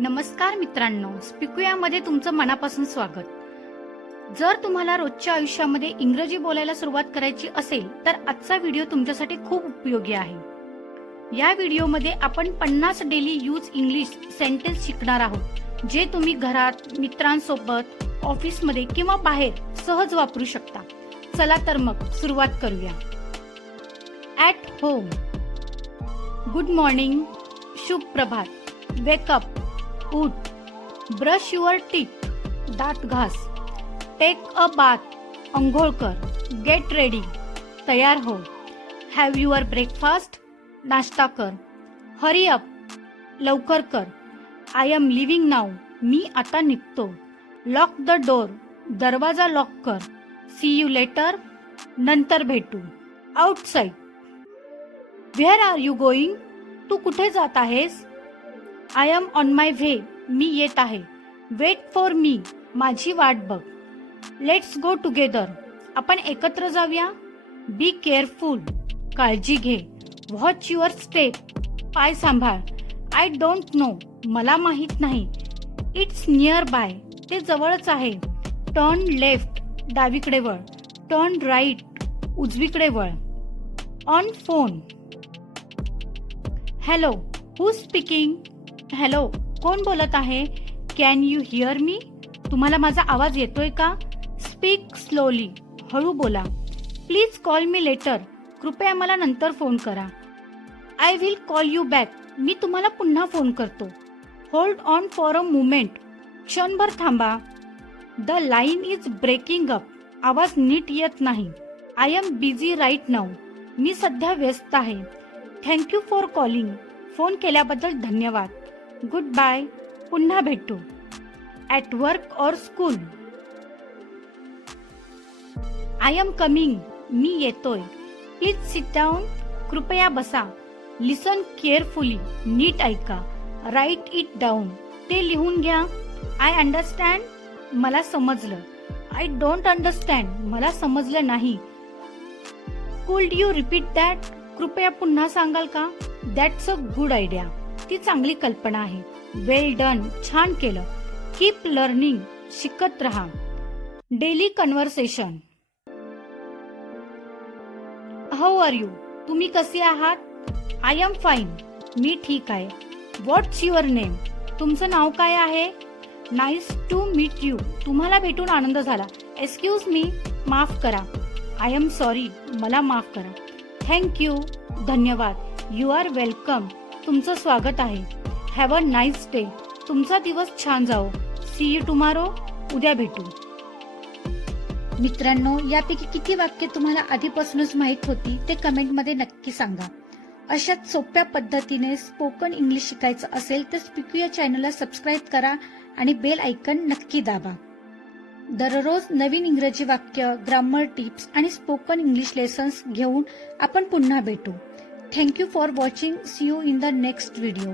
नमस्कार मित्रांनो, स्पीकूयामध्ये तुमचं मनापासून स्वागत। जर तुम्हाला रोजच्या आयुष्यामध्ये इंग्रजी बोलायला सुरुवात करायची असेल तर आजचा व्हिडिओ तुमच्यासाठी खूप उपयोगी आहे। या व्हिडिओमध्ये आपण 50 डेली यूज इंग्लिश सेंटेन्स शिकणार आहोत, जे तुम्ही घरात, मित्रांसोबत, ऑफिसमध्ये किंवा बाहेर सहज वापरू शकता। चला तर मग सुरुवात करूया। ॲट होम, गुड मॉर्निंग, शुभ प्रभात, वेक अप, उठ, ब्रश युअर टीथ, दात घास, टेक अ बाथ, अंघोळ कर, गेट रेडी, तयार हो, हॅव युअर ब्रेकफास्ट, नाश्ता कर, हरी अप, लवकर कर, आय एम लिव्हिंग नाऊ, मी आता निघतो, लॉक द डोर, दरवाजा लॉक कर, सी यू लेटर, नंतर भेटू, outside, where are you going, तू कुठे जात आहेस, I am on my way, मी येत आहे, वेट फॉर मी, माझी वाट बघ, लेट्स गो टुगेदर, आपण एकत्र जाऊया, बी केअरफुल, काळजी घे, वॉच युअर स्टेप, पाय सांभाळ, आय डोंट नो, मला माहित नाही, इट्स नियर बाय, ते जवळच आहे, टर्न लेफ्ट, डावीकडे वळ, टर्न राईट, उजवीकडे वळ, on phone, hello, who speaking, hello, कोण बोलत आहे, कॅन यू हिअर मी, तुम्हाला माझा आवाज येतोय का, स्पीक स्लोली, हळू बोला, प्लीज कॉल मी लेटर, कृपया मला नंतर फोन करा, I will call you back, मी तुम्हाला पुन्हा फोन करतो, hold on for a moment, क्षणभर थांबा, the line is breaking up, आवाज नीट येत नाही, I am busy right now, मी सध्या व्यस्त आहे, थँक्यू फॉर कॉलिंग, फोन केल्याबद्दल धन्यवाद, गुड बाय, पुन्हा भेटू, at work or school, I am coming, मी येतोय, प्लीज सिट डाऊन, कृपया बसा, लिसन केअरफुली, नीट ऐका, राईट इट डाऊन, ते लिहून घ्या, आय अंडरस्टँड, मला समजलं, आय डोंट अंडरस्टँड, मला समजलं नाही, कुड यू रिपीट दॅट, कृपया पुन्हा सांगाल का, दॅट्स अ गुड आयडिया, ती चांगली कल्पना आहे, वेल डन, छान केलं, कीप लर्निंग, शिकत रहा, daily conversation, how are you, तुम्ही कसे आहात, आय एम फाईन, मी ठीक आहे, व्हॉट्स युअर नेम, तुमचं नाव काय आहे, नाईस टू मीट यू, तुम्हाला भेटून आनंद झाला, एक्सक्यूज मी, माफ करा, आय एम सॉरी, मला माफ करा, थँक्यू, धन्यवाद, यू आर वेलकम, तुमचं स्वागत आहे, हॅव अ नाईस डे, तुमचा दिवस छान जाओ, सी यू टुमारो, उद्या भेटू। मित्रांनो, यापैकी किती वाक्य तुम्हाला आधीपासूनच माहित होती ते कमेंटमध्ये नक्की सांगा। अशाच सोप्या पद्धतीने स्पोकन इंग्लिश शिकायचं असेल तर स्पीकूया चॅनलला सबस्क्राईब करा आणि बेल आयकन नक्की दाबा। दररोज नवीन इंग्रजी वाक्य, ग्रामर टिप्स आणि स्पोकन इंग्लिश लेसन्स घेऊन आपण पुन्हा भेटू। Thank you for watching, see you in the next video.